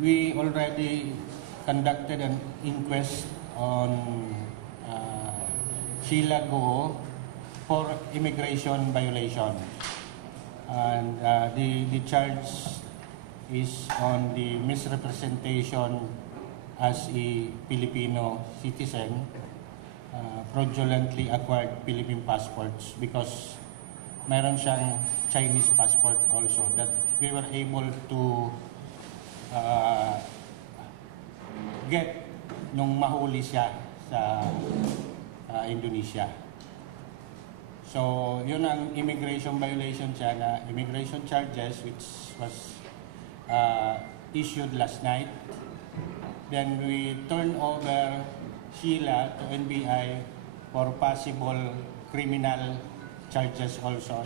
we already conducted an inquest on Sheila Go for immigration violation. And the charge is on the misrepresentation as a Filipino citizen, fraudulently acquired Philippine passports because mayroon siyang Chinese passport also that we were able to get nung mahuli siya sa Indonesia. So, yun ang immigration violation siya na immigration charges which was issued last night. Then we turn over Sheila to NBI for possible criminal charges also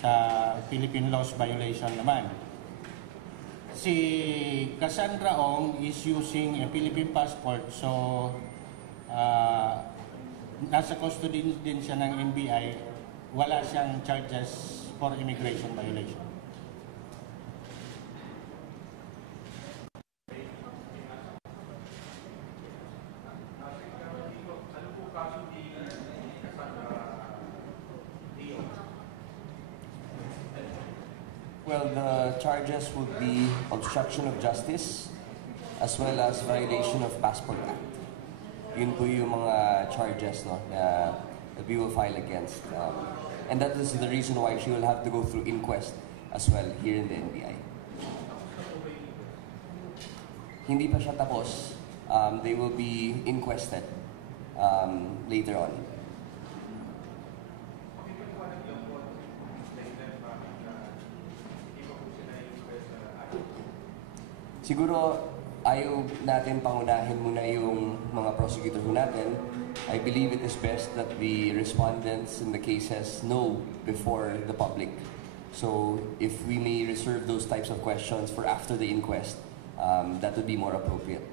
sa Philippine laws violation naman. Si Cassandra Ong is using a Philippine passport, so nasa custody din siya ng NBI, wala siyang charges for immigration violation. Well, the charges would be obstruction of justice as well as violation of Passport Act. Yun po yung mga charges that we will file against. And that is the reason why she will have to go through inquest as well here in the NBI. Hindi pa siya tapos. They will be inquested later on. Siguro, ayaw natin pangunahin muna yung mga prosecutor natin. I believe it is best that the respondents in the cases know before the public. So, if we may reserve those types of questions for after the inquest, that would be more appropriate.